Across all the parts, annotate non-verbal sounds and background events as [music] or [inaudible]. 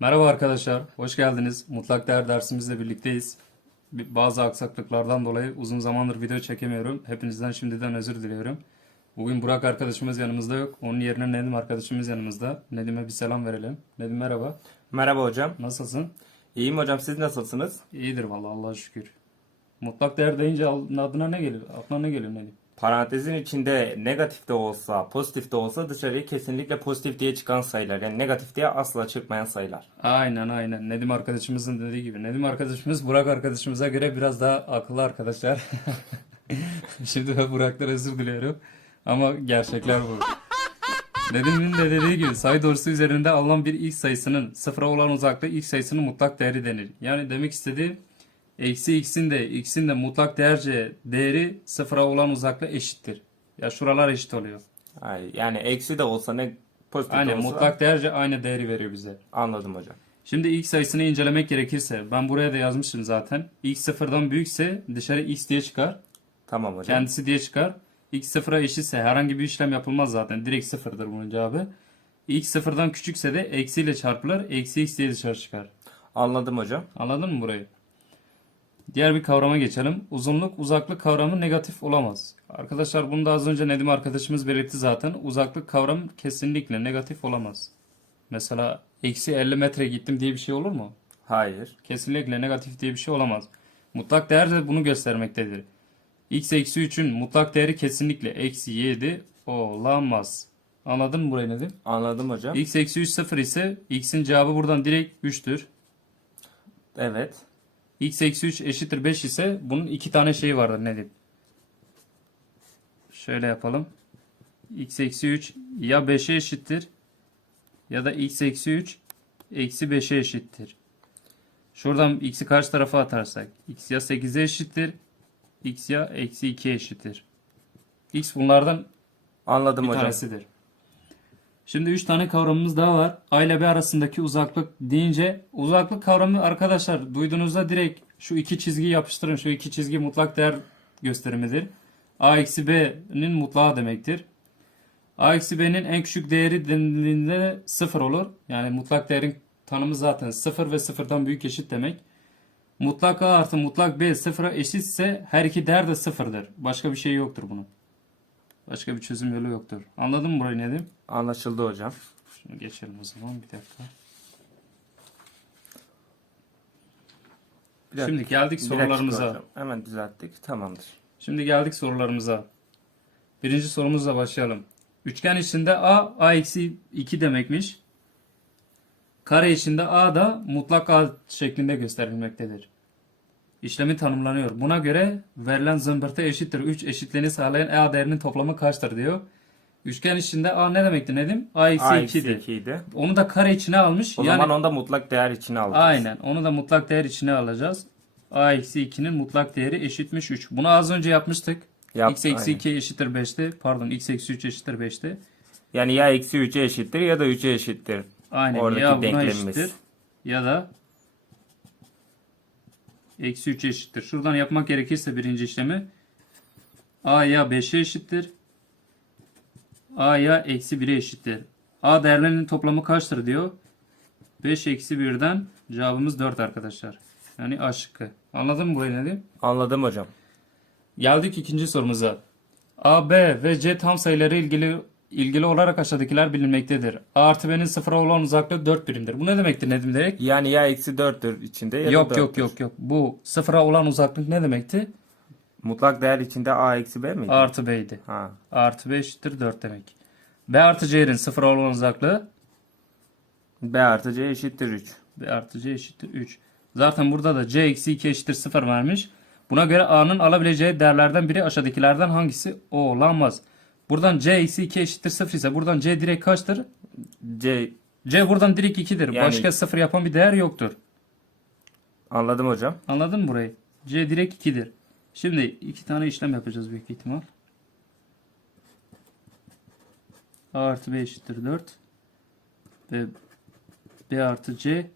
Merhaba arkadaşlar, hoş geldiniz. Mutlak değer dersimizle birlikteyiz. Bir- Bazı aksaklıklardan dolayı uzun zamandır video çekemiyorum. Hepinizden şimdiden özür diliyorum. Bugün Burak arkadaşımız yanımızda yok. Onun yerine Nedim arkadaşımız yanımızda. Nedim'e bir selam verelim. Nedim merhaba. Merhaba hocam. Nasılsın? İyiyim hocam siz nasılsınız? İyidir vallahi Allah'a şükür. Mutlak değer deyince adına ne gelir? Aklına ne gelir Nedim? Parantezin içinde negatif de olsa, pozitif de olsa dışarıya kesinlikle pozitif diye çıkan sayılar. Yani negatif diye asla çıkmayan sayılar. Aynen aynen. Nedim arkadaşımızın dediği gibi. Nedim arkadaşımız Burak arkadaşımıza göre biraz daha akıllı arkadaşlar. [laughs] Şimdi ben Burak'tan özür diliyorum. Ama gerçekler bu. Nedim'in de dediği gibi sayı doğrusu üzerinde alınan bir x sayısının sıfıra olan uzaklığı x sayısının mutlak değeri denir. Yani demek istediği eksi x'in de x'in de mutlak değerce değeri sıfıra olan uzaklığı eşittir. Ya şuralar eşit oluyor. Ay, Yani eksi de olsa ne pozitif de Aynen olsa mutlak değerce aynı değeri veriyor bize. anladım hocam. Şimdi x sayısını incelemek gerekirse ben buraya da yazmışım zaten. x sıfırdan büyükse dışarı x diye çıkar. Tamam hocam. Kendisi diye çıkar. x sıfıra eşitse herhangi bir işlem yapılmaz zaten. Direkt sıfırdır bunun cevabı. x sıfırdan küçükse de eksiyle çarpılır. Eksi x diye dışarı çıkar. Anladım hocam. Anladın mı burayı? Diğer bir kavrama geçelim. Uzunluk uzaklık kavramı negatif olamaz. Arkadaşlar bunu da az önce Nedim arkadaşımız belirtti zaten. Uzaklık kavramı kesinlikle negatif olamaz. Mesela eksi 50 metre gittim diye bir şey olur mu? Hayır. Kesinlikle negatif diye bir şey olamaz. Mutlak değer de bunu göstermektedir. x eksi 3'ün mutlak değeri kesinlikle eksi 7 olamaz. Anladın mı burayı Nedim? Anladım hocam. x eksi 3 sıfır ise x'in cevabı buradan direkt 3'tür. Evet. X eksi 3 eşittir 5 ise bunun iki tane şeyi vardır Nedim. Şöyle yapalım. x eksi 3 ya 5'e eşittir ya da x eksi 3 eksi 5'e eşittir. Şuradan x'i karşı tarafa atarsak x ya 8'e eşittir x ya eksi 2'ye eşittir. x bunlardan Anladım bir hocam. tanesidir. Şimdi 3 tane kavramımız daha var. A ile B arasındaki uzaklık deyince uzaklık kavramı arkadaşlar duyduğunuzda direkt şu iki çizgiyi yapıştırın. Şu iki çizgi mutlak değer gösterimidir. A eksi B'nin mutlağı demektir. A eksi B'nin en küçük değeri denildiğinde 0 olur. Yani mutlak değerin tanımı zaten 0 ve 0'dan büyük eşit demek. Mutlak A artı mutlak B sıfıra eşitse her iki değer de sıfırdır. Başka bir şey yoktur bunun. Başka bir çözüm yolu yoktur. Anladın mı burayı Nedim? Anlaşıldı hocam. Şunu geçelim o zaman bir dakika. Bir dakika. Şimdi geldik Bir dakika sorularımıza. hocam. Hemen düzelttik. Tamamdır. Şimdi geldik sorularımıza. Birinci sorumuzla başlayalım. Üçgen içinde A, A eksi 2 demekmiş. Kare içinde A da mutlak A şeklinde gösterilmektedir. İşlemi tanımlanıyor. Buna göre verilen zımbırtı eşittir 3 eşitliğini sağlayan A değerinin toplamı kaçtır diyor. Üçgen içinde A ne demekti Nedim? A eksi A 2 eksi idi. 2 idi. Onu da kare içine almış. O yani zaman onu da mutlak değer içine alacağız. Aynen. Onu da mutlak değer içine alacağız. A eksi 2'nin mutlak değeri eşitmiş 3. Bunu az önce yapmıştık. Yap- x eksi aynen. 2 eşittir 5'ti. Pardon x eksi 3 eşittir 5'ti. Yani ya eksi 3'e eşittir ya da 3'e eşittir. Aynen. Oradaki ya denklemimiz. eşittir ya da eksi 3 eşittir. Şuradan yapmak gerekirse birinci işlemi a ya 5'e eşittir a ya eksi 1'e eşittir. a değerlerinin toplamı kaçtır diyor. 5 eksi 1'den cevabımız 4 arkadaşlar. Yani A şıkkı. Anladın mı burayı Nedim? Anladım hocam. Geldik ikinci sorumuza. A, B ve C tam sayıları ilgili ilgili olarak aşağıdakiler bilinmektedir. A artı B'nin sıfıra olan uzaklığı 4 birimdir. Bu ne demektir Nedim direkt? Yani ya eksi 4'tür içinde ya Yok da yok 4'tür. yok yok. Bu sıfıra olan uzaklık ne demekti? Mutlak değer içinde a eksi b miydi? A artı B'ydi. Ha. A artı B eşittir 4 demek. B artı C'nin sıfıra olan uzaklığı b artı c eşittir 3. B artı C eşittir 3. Zaten burada da C eksi 2 eşittir 0 vermiş. Buna göre A'nın alabileceği değerlerden biri aşağıdakilerden hangisi olamaz? Buradan C eksi 2 eşittir 0 ise buradan C direkt kaçtır? c C buradan direkt 2'dir. Yani- Başka 0 yapan bir değer yoktur. anladım hocam. Anladın mı burayı? C direkt 2'dir. Şimdi iki tane işlem yapacağız büyük ihtimal. A artı B eşittir 4. Ve B artı C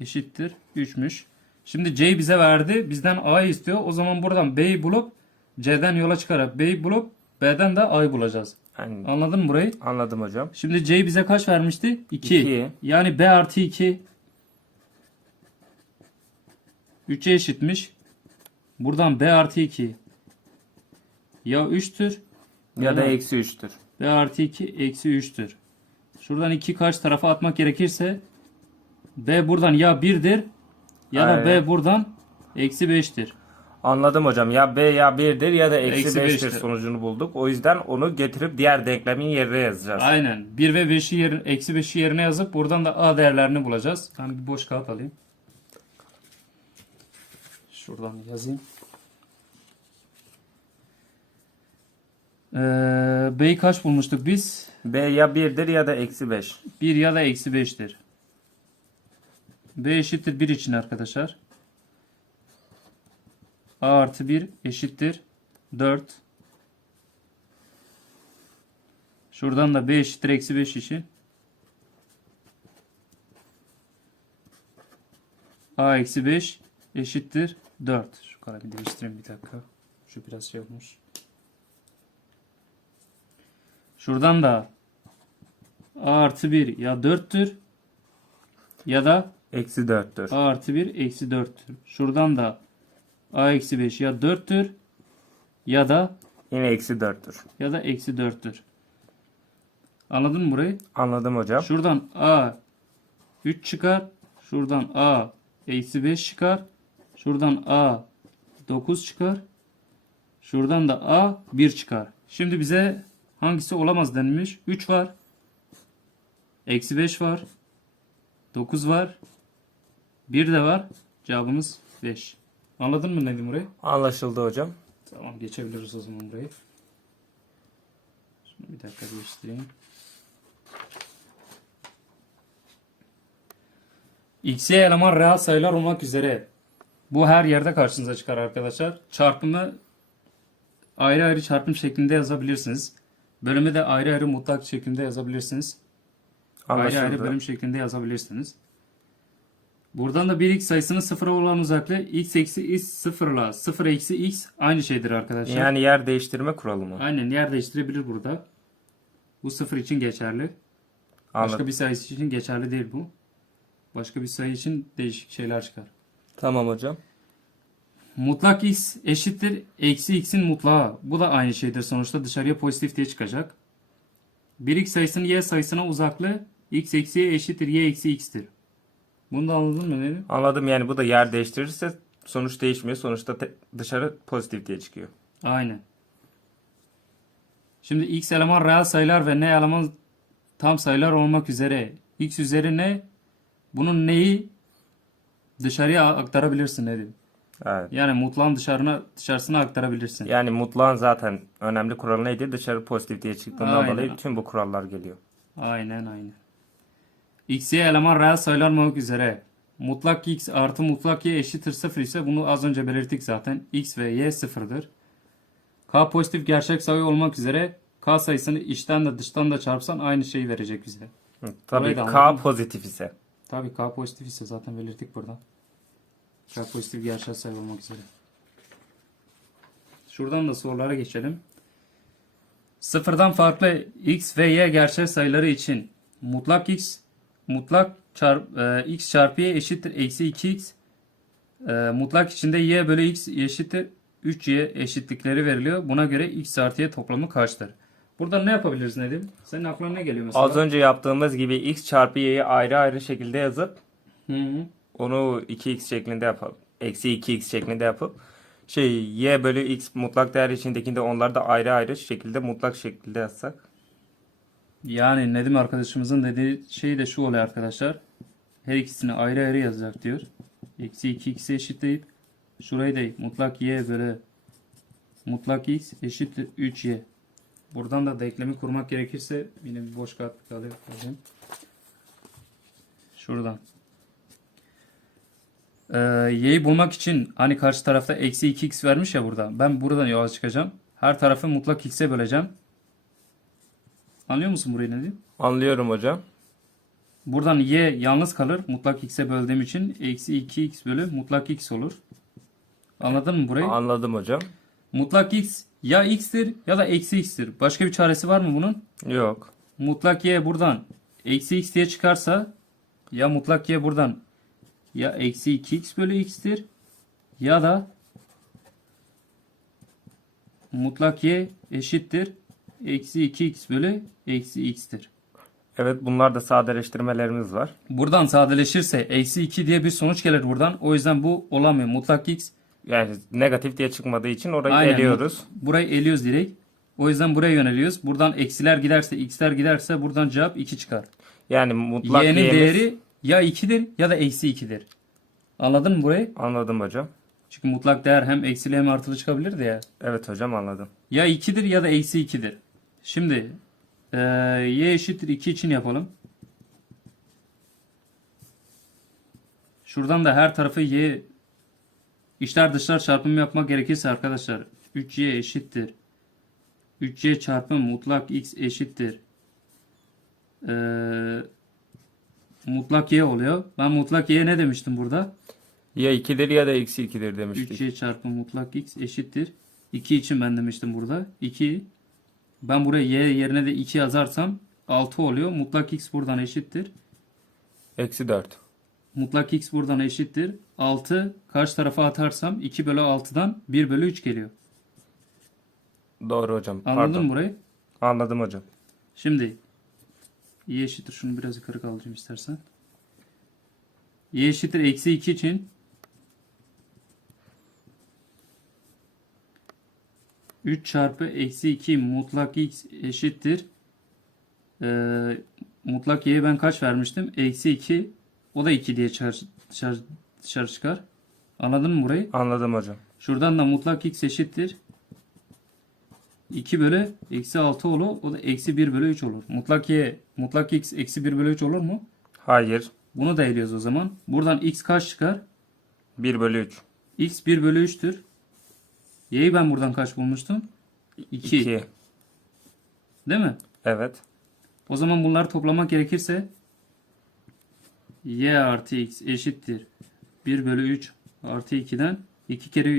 eşittir 3'müş. Şimdi C'yi bize verdi. Bizden A'yı istiyor. O zaman buradan B'yi bulup C'den yola çıkarak B'yi bulup B'den de A'yı bulacağız. Yani, Anladın mı burayı? Anladım hocam. Şimdi C bize kaç vermişti? 2. 2. Yani B artı 2 3'e eşitmiş. Buradan B artı 2 ya 3'tür ya da eksi 3'tür. B artı 2 eksi 3'tür. Şuradan 2 kaç tarafa atmak gerekirse B buradan ya 1'dir ya da B buradan eksi 5'tir. Anladım hocam. Ya B ya 1'dir ya da eksi Eksi 5'tir beştir. sonucunu bulduk. O yüzden onu getirip diğer denklemin yerine yazacağız. Aynen. 1 ve 5'i yer, eksi 5'i yerine yazıp buradan da a değerlerini bulacağız. Ben bir boş kağıt alayım. Şuradan yazayım. Ee, B'yi kaç bulmuştuk biz? B ya 1'dir ya da eksi 5. 1 ya da eksi 5'tir. B eşittir 1 için arkadaşlar. A artı 1 eşittir 4. Şuradan da B eşittir eksi 5 için. A eksi 5 eşittir 4. Şu kalemi değiştireyim bir dakika. Şu biraz şey olmuş. Şuradan da A artı 1 ya 4'tür ya da Eksi 4'tür. A artı 1 eksi 4'tür. Şuradan da A eksi 5 ya 4'tür ya da Yine eksi 4'tür. ya da eksi 4'tür. Anladın mı burayı? Anladım hocam. Şuradan A 3 çıkar. Şuradan A eksi 5 çıkar. Şuradan A 9 çıkar. Şuradan da A 1 çıkar. Şimdi bize hangisi olamaz denilmiş? 3 var. Eksi 5 var. 9 var. 1 de var. Cevabımız 5. Anladın mı Nedim burayı? Anlaşıldı hocam. Tamam geçebiliriz o zaman burayı. Şunu bir dakika değiştireyim. X'ye eleman reel sayılar olmak üzere. Bu her yerde karşınıza çıkar arkadaşlar. Çarpımı ayrı ayrı çarpım şeklinde yazabilirsiniz. Bölümü de ayrı ayrı mutlak şeklinde yazabilirsiniz. Ayrı Anlaşıldı. ayrı bölüm şeklinde yazabilirsiniz. Buradan da 1x sayısının sıfıra olan uzaklığı x eksi x sıfırla 0 eksi x aynı şeydir arkadaşlar. Yani yer değiştirme kuralı mı? Aynen yer değiştirebilir burada. Bu sıfır için geçerli. Başka Anladım. bir sayı için geçerli değil bu. Başka bir sayı için değişik şeyler çıkar. Tamam hocam. Mutlak x eşittir eksi x'in mutlağı. Bu da aynı şeydir sonuçta dışarıya pozitif diye çıkacak. 1x sayısının y sayısına uzaklığı x eksi y eşittir y eksi x'tir. Bunu da anladın mı Nedim? Anladım yani bu da yer değiştirirse sonuç değişmiyor. Sonuçta dışarı pozitif diye çıkıyor. Aynen. Şimdi x eleman reel sayılar ve n eleman tam sayılar olmak üzere x üzeri ne? Bunun neyi dışarıya aktarabilirsin dedim. Evet. Yani mutlağın dışarına dışarısına aktarabilirsin. Yani mutlağın zaten önemli kuralı neydi? Dışarı pozitif diye çıktığından Aynen. dolayı tüm bu kurallar geliyor. Aynen aynen. X'ye eleman reel sayılar olmak üzere mutlak x artı mutlak y eşittir 0 ise bunu az önce belirttik zaten. x ve y sıfırdır. k pozitif gerçek sayı olmak üzere k sayısını içten de dıştan da çarpsan aynı şeyi verecek bize. Hı, Tabii K pozitif ise. Tabii k pozitif ise zaten belirttik buradan. k pozitif gerçek sayı olmak üzere. Şuradan da sorulara geçelim. Sıfırdan farklı x ve y gerçek sayıları için mutlak x mutlak çarp, e, x çarpı y eşittir eksi 2x e, mutlak içinde y bölü x eşittir 3y eşitlikleri veriliyor. Buna göre x artı y toplamı kaçtır? Burada ne yapabiliriz Nedim? Senin aklına ne geliyor mesela? Az önce yaptığımız gibi x çarpı y'yi ayrı ayrı şekilde yazıp Hı hı. onu 2x şeklinde yapalım. Eksi 2x şeklinde yapıp şey y bölü x mutlak değer içindekinde onları da ayrı ayrı şekilde mutlak şekilde yazsak. Yani Nedim arkadaşımızın dediği şey de şu oluyor arkadaşlar. Her ikisini ayrı ayrı yazacak diyor. Eksi 2x'e eşitleyip şurayı da mutlak y bölü mutlak x eşittir 3y. Buradan da denklemi kurmak gerekirse yine bir boş kağıt alayım. Şuradan. Ee, y'yi bulmak için hani karşı tarafta eksi 2x vermiş ya burada. Ben buradan yola çıkacağım. Her tarafı mutlak x'e böleceğim. Anlıyor musun burayı ne diyeyim? Anlıyorum hocam. Buradan y yalnız kalır. Mutlak x'e böldüğüm için eksi 2x bölü mutlak x olur. Anladın mı burayı? Anladım hocam. Mutlak x ya x'tir ya da eksi x'tir. Başka bir çaresi var mı bunun? Yok. Mutlak y buradan eksi x diye çıkarsa ya mutlak y buradan ya eksi 2x bölü x'tir ya da mutlak y eşittir eksi 2x bölü eksi x'tir. Evet bunlar da sadeleştirmelerimiz var. Buradan sadeleşirse eksi 2 diye bir sonuç gelir buradan. O yüzden bu olamıyor. Mutlak x Yani negatif diye çıkmadığı için orayı Aynen. eliyoruz. burayı eliyoruz direkt. O yüzden buraya yöneliyoruz. Buradan eksiler giderse x'ler giderse buradan cevap 2 çıkar. Yani mutlak y'nin y'miz- değeri ya 2'dir ya da eksi 2'dir. Anladın mı burayı? Anladım hocam. Çünkü mutlak değer hem eksili hem artılı çıkabilir de ya. Evet hocam anladım. Ya 2'dir ya da eksi 2'dir. Şimdi eee, y eşittir 2 için yapalım. Şuradan da her tarafı y içler dışlar çarpımı yapmak gerekirse arkadaşlar 3y eşittir. 3y çarpı mutlak x eşittir. Eee, mutlak y oluyor. Ben mutlak y ne demiştim burada? Ya 2'dir ya da eksi 2'dir demiştik. 3y çarpı mutlak x eşittir. 2 için ben demiştim burada. 2 ben buraya y yerine de 2 yazarsam 6 oluyor. Mutlak x buradan eşittir. Eksi 4. Mutlak x buradan eşittir. 6 karşı tarafa atarsam 2 bölü 6'dan 1 bölü 3 geliyor. Doğru hocam. Anladın Pardon. mı burayı? Anladım hocam. Şimdi y eşittir. Şunu biraz yukarı kaldırayım istersen. y eşittir eksi 2 için 3 çarpı eksi 2 mutlak x eşittir. Ee, mutlak y'ye ben kaç vermiştim? Eksi 2. O da 2 diye dışarı, dışarı, dışarı çıkar. Anladın mı burayı? Anladım hocam. Şuradan da mutlak x eşittir. 2 bölü eksi 6 olur. O da eksi 1 bölü 3 olur. Mutlak y, mutlak x eksi 1 bölü 3 olur mu? Hayır. Bunu da eliyoruz o zaman. Buradan x kaç çıkar? 1 bölü 3. x 1 bölü 3'tür. Y'yi ben buradan kaç bulmuştum? 2. 2. Değil mi? Evet. O zaman bunları toplamak gerekirse y artı x eşittir 1 bölü 3 artı 2'den 2 kere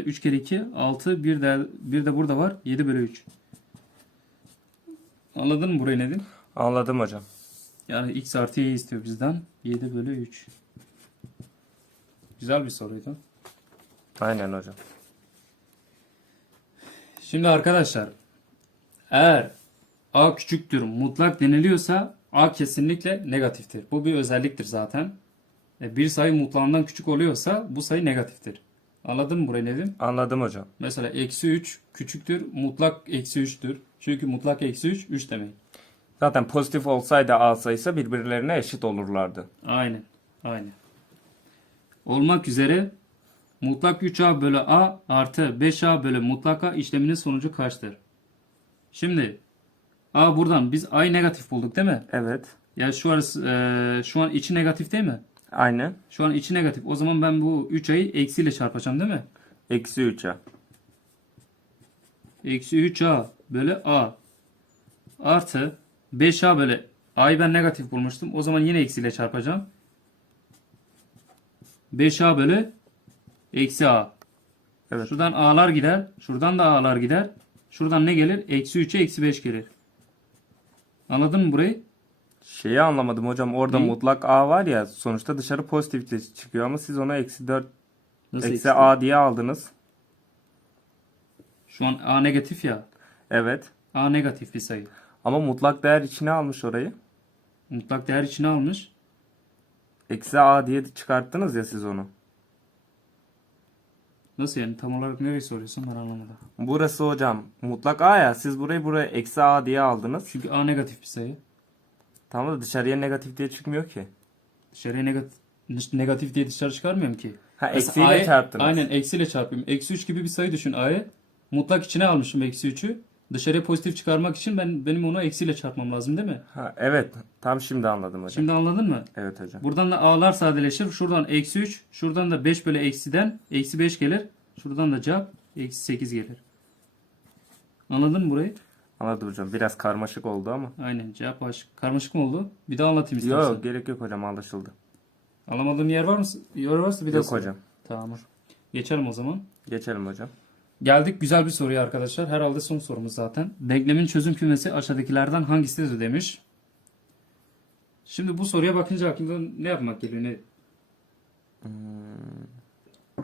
3 kere 2 6 bir de bir de burada var 7 bölü 3. Anladın mı burayı Nedim? Anladım hocam. Yani x artı y istiyor bizden 7 bölü 3. Güzel bir soruydu. Aynen hocam. Şimdi arkadaşlar eğer a küçüktür mutlak deniliyorsa a kesinlikle negatiftir. Bu bir özelliktir zaten. E, bir sayı mutlağından küçük oluyorsa bu sayı negatiftir. Anladın mı burayı Nedim? Anladım hocam. Mesela eksi 3 küçüktür mutlak eksi 3'tür. Çünkü mutlak eksi 3 3 demek. Zaten pozitif olsaydı A sayısı birbirlerine eşit olurlardı. Aynen. Aynen. Olmak üzere mutlak 3a bölü a artı 5a bölü mutlak a işleminin sonucu kaçtır? Şimdi a buradan biz a'yı negatif bulduk değil mi? Evet. Ya şu an e, şu an içi negatif değil mi? Aynen. Şu an içi negatif. O zaman ben bu 3a'yı eksiyle çarpacağım değil mi? Eksi 3'e. Eksi 3a bölü a artı 5a bölü a'yı ben negatif bulmuştum. O zaman yine eksiyle çarpacağım. 5a bölü eksi a. Evet. Şuradan a'lar gider. Şuradan da a'lar gider. Şuradan ne gelir? Eksi 3'e eksi 5 gelir. Anladın mı burayı? Şeyi anlamadım hocam. Orada Neyi? mutlak A var ya sonuçta dışarı pozitif çıkıyor ama siz ona eksi 4 Nasıl eksi eksi? A diye aldınız. Şu an a negatif ya. Evet. a negatif bir sayı. Ama mutlak değer içine almış orayı. Mutlak değer içine almış. Eksi A diye çıkarttınız ya siz onu. Nasıl yani? Tam olarak nereye soruyorsun ben anlamadım. Burası hocam mutlak A ya siz burayı buraya eksi A diye aldınız. Çünkü a negatif bir sayı. Tamam da dışarıya negatif diye çıkmıyor ki. Dışarıya negatif, negatif diye dışarı çıkarmıyorum ki. Ha Mesela eksiyle A'ya- çarptınız. Aynen eksiyle çarpayım. Eksi 3 gibi bir sayı düşün a'yı. Mutlak içine almışım eksi 3'ü. Dışarıya pozitif çıkarmak için ben benim onu eksiyle çarpmam lazım değil mi? Ha, evet tam şimdi anladım hocam. Şimdi anladın mı? Evet hocam. Buradan da a'lar sadeleşir. Şuradan eksi 3. Şuradan da 5 bölü eksiden eksi 5 gelir. Şuradan da cevap eksi 8 gelir. Anladın mı burayı? Anladım hocam. Biraz karmaşık oldu ama. Aynen cevap aşık. Karmaşık mı oldu? Bir daha anlatayım istersen. Yok gerek yok hocam anlaşıldı. Anlamadığım yer var mı? Yer varsa bir daha Yok hocam. Tamam. Geçelim o zaman. Geçelim hocam. Geldik güzel bir soruya arkadaşlar. Herhalde son sorumuz zaten. Denklemin çözüm kümesi aşağıdakilerden hangisidir demiş. Şimdi bu soruya bakınca aklında ne yapmak geliyor? Ne?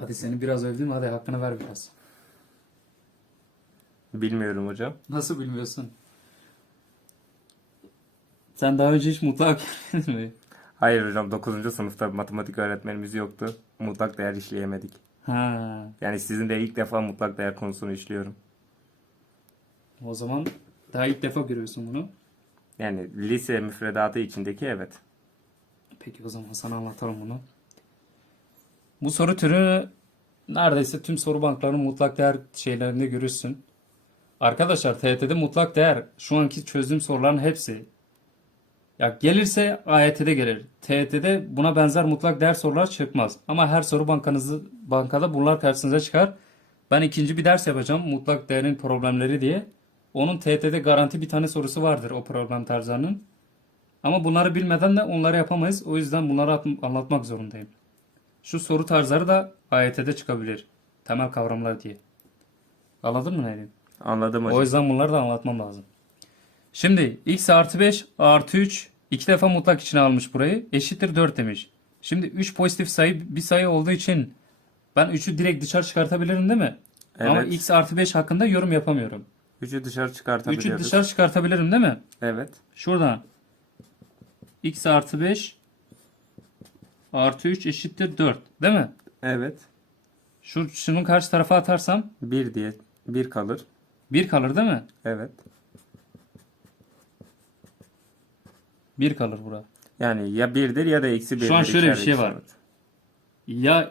Hadi seni biraz övdüm hadi hakkını ver biraz. Bilmiyorum hocam. Nasıl bilmiyorsun? Sen daha önce hiç mutlak [laughs] mi? Hayır hocam 9. sınıfta matematik öğretmenimiz yoktu. Mutlak değer işleyemedik. Ha, Yani sizin de ilk defa mutlak değer konusunu işliyorum. o zaman daha ilk defa görüyorsun bunu. Yani lise müfredatı içindeki evet. Peki o zaman sana anlatalım bunu. Bu soru türü neredeyse tüm soru banklarının mutlak değer şeylerinde görürsün. Arkadaşlar TYT'de mutlak değer şu anki çözdüğüm soruların hepsi ya gelirse AYT'de gelir. TYT'de buna benzer mutlak değer sorular çıkmaz. Ama her soru bankanızı bankada bunlar karşınıza çıkar. Ben ikinci bir ders yapacağım mutlak değerin problemleri diye. Onun TYT'de garanti bir tane sorusu vardır o problem tarzlarının. Ama bunları bilmeden de onları yapamayız. O yüzden bunları at- anlatmak zorundayım. Şu soru tarzları da AYT'de çıkabilir. Temel kavramlar diye. Anladın mı ne diyeyim? Anladım hocam. O yüzden bunları da anlatmam lazım. Şimdi x artı 5 artı 3 iki defa mutlak içine almış burayı. Eşittir 4 demiş. Şimdi 3 pozitif sayı bir sayı olduğu için ben 3'ü direkt dışarı çıkartabilirim değil mi? Ama Evet. x artı 5 hakkında yorum yapamıyorum. 3'ü dışarı 3'ü çıkartabiliyoruz. dışarı çıkartabilirim değil mi? Evet. Şuradan x artı 5 artı 3 eşittir 4 değil mi? Evet. Şu, şunun karşı tarafa atarsam 1 diye 1 kalır. 1 kalır değil mi? Evet. 1 kalır bura. Yani ya 1'dir ya da eksi 1'dir. Şu an şöyle bir şey var. Ya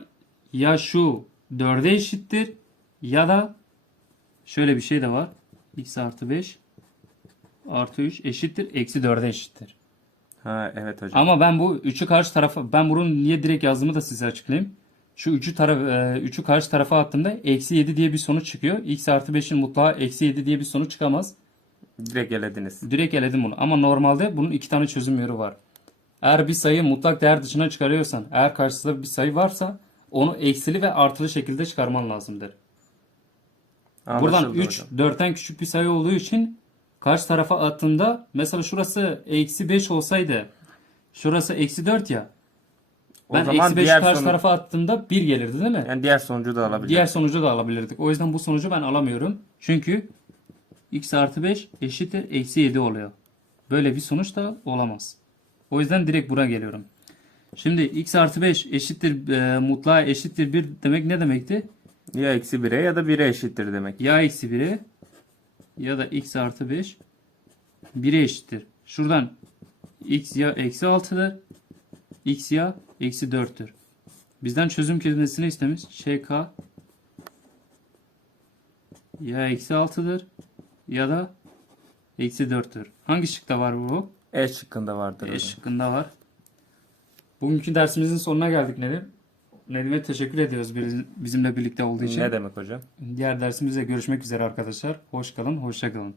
ya şu 4'e eşittir ya da şöyle bir şey de var. x artı 5 artı 3 eşittir eksi 4'e eşittir. Ha evet hocam. Ama ben bu 3'ü karşı tarafa ben bunu niye direkt yazdığımı da size açıklayayım. Şu 3'ü taraf 3'ü karşı tarafa attığımda eksi 7 diye bir sonuç çıkıyor. x artı 5'in mutlağı eksi 7 diye bir sonuç çıkamaz. Direkt elediniz. Direkt eledim bunu. Ama normalde bunun iki tane çözüm yolu var. Eğer bir sayı mutlak değer dışına çıkarıyorsan, eğer karşısında bir sayı varsa onu eksili ve artılı şekilde çıkarman lazımdır. Buradan Anlaşıldı 3, hocam. 4'ten küçük bir sayı olduğu için karşı tarafa attığında mesela şurası eksi 5 olsaydı şurası eksi 4 ya. O Ben zaman eksi 5'i diğer karşı sonu- tarafa attığımda 1 gelirdi değil mi? Yani diğer sonucu da alabilir. Diğer sonucu da alabilirdik. O yüzden bu sonucu ben alamıyorum. Çünkü x artı 5 eşittir eksi 7 oluyor. Böyle bir sonuç da olamaz. O yüzden direkt buraya geliyorum. Şimdi x artı 5 eşittir e, mutlağa eşittir 1 demek ne demekti? Ya eksi 1'e ya da 1'e eşittir demek. Ya eksi 1'e ya da x artı 5 1'e eşittir. Şuradan x ya eksi 6'dır. x ya eksi 4'tür. Bizden çözüm kelimesini istemiş. şk ya eksi 6'dır ya da eksi 4'tür. Hangi şıkta var bu? E şıkkında vardır. E hocam. şıkkında var. Bugünkü dersimizin sonuna geldik Nedim. Nedim'e teşekkür ediyoruz bizimle birlikte olduğu için. Ne demek hocam? Diğer dersimizde görüşmek üzere arkadaşlar. Hoş kalın, hoşça kalın.